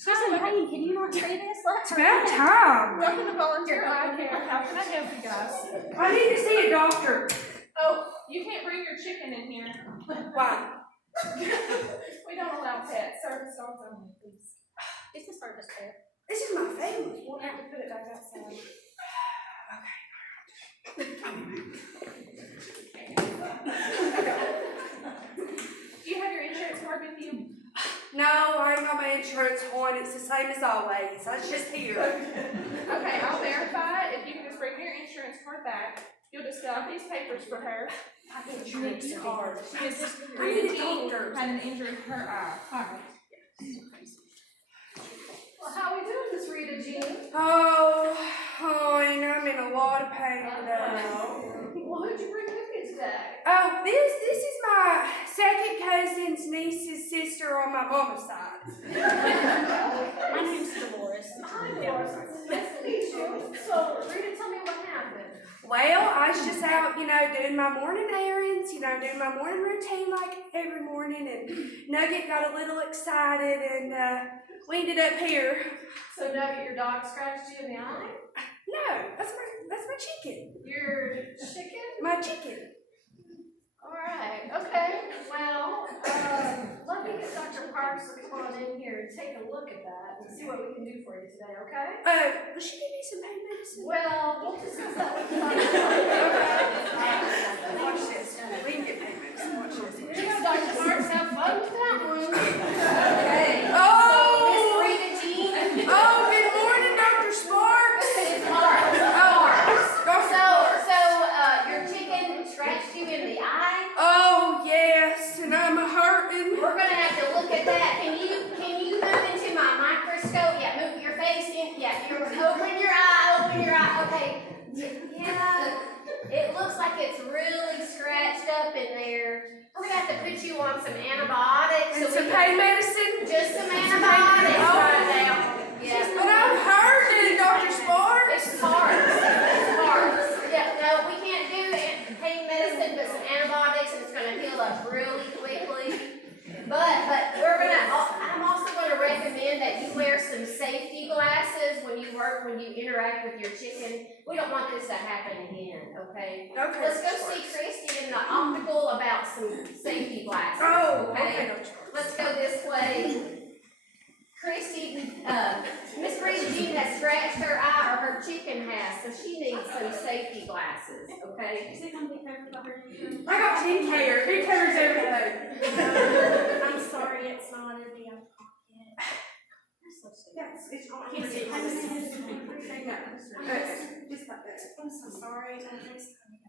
Susan, hey, can you not say this? It's about time. Welcome to Volunteer Eye Care. How can I help you guys? I need to see a doctor. Oh, you can't bring your chicken in here. Why? We don't allow pets. Service dogs only, please. It's a service pet. This is my family. We'll have to put it back outside. Do you have your insurance card with you? No, I ain't got my insurance on. It's the same as always. I was just here. Okay, I'll verify it. If you can just bring your insurance card back, you'll just fill out these papers for her. I need insurance card. She has just I need a doctor. had an injury to her eye. Alright. Well, how are we doing, Miss Rita Jean? Oh, honey, I'm in a lot of pain today. Well, who'd you bring with you today? Oh, this is my second cousin's niece's sister on my mama's side. My name's Dolores. Hi, Dolores. Nice to meet you. So, Rita, tell me what happened. Well, I was just out, doing my morning errands, doing my morning routine like every morning, and Nugget got a little excited, and we ended up here. So, Nugget, your dog scratched you in the eye? No, that's my chicken. Your chicken? My chicken. All right. Okay. Well, let me get Dr. Parks to come on in here and take a look at that and see what we can do for you today, okay? Will she give me some pain medicine? Well, we'll discuss that with you. Okay. Watch this. We can get pain medicine. Watch this. Here you go, Dr. Parks. Have fun with that one. Okay. So, Miss Rita Jean. Oh, good morning, Dr. Sparks. It's Parks. So, your chicken scratched you in the eye? Oh, yes, and I'm hurting. We're gonna have to look at that. Can you move into my microscope? Yeah, move your face in. Yeah, open your eye. Okay. Yeah. It looks like it's really scratched up in there. We're gonna have to put you on some antibiotics. And some pain medicine? Just some antibiotics right now. Yeah. But I'm hurting, Dr. Sparks. It's parts. Yeah, no, we can't do pain medicine, but some antibiotics, and it's gonna heal up really quickly. But I'm also gonna recommend that you wear some safety glasses when you interact with your chicken. We don't want this to happen again, okay? Okay. Let's go see Christy in the optical about some safety glasses. Oh, okay, Dr. Sparks. Let's go this way. Christy, Miss Rita Jean has scratched her eye, or her chicken has, so she needs some safety glasses, okay? Is it gonna be covered by her insurance? I got 10 care. It covers everything. I'm sorry, it's not. It'll be out of pocket. Yes, it's on. Yes, it has. Just like that. I'm so sorry. Next time.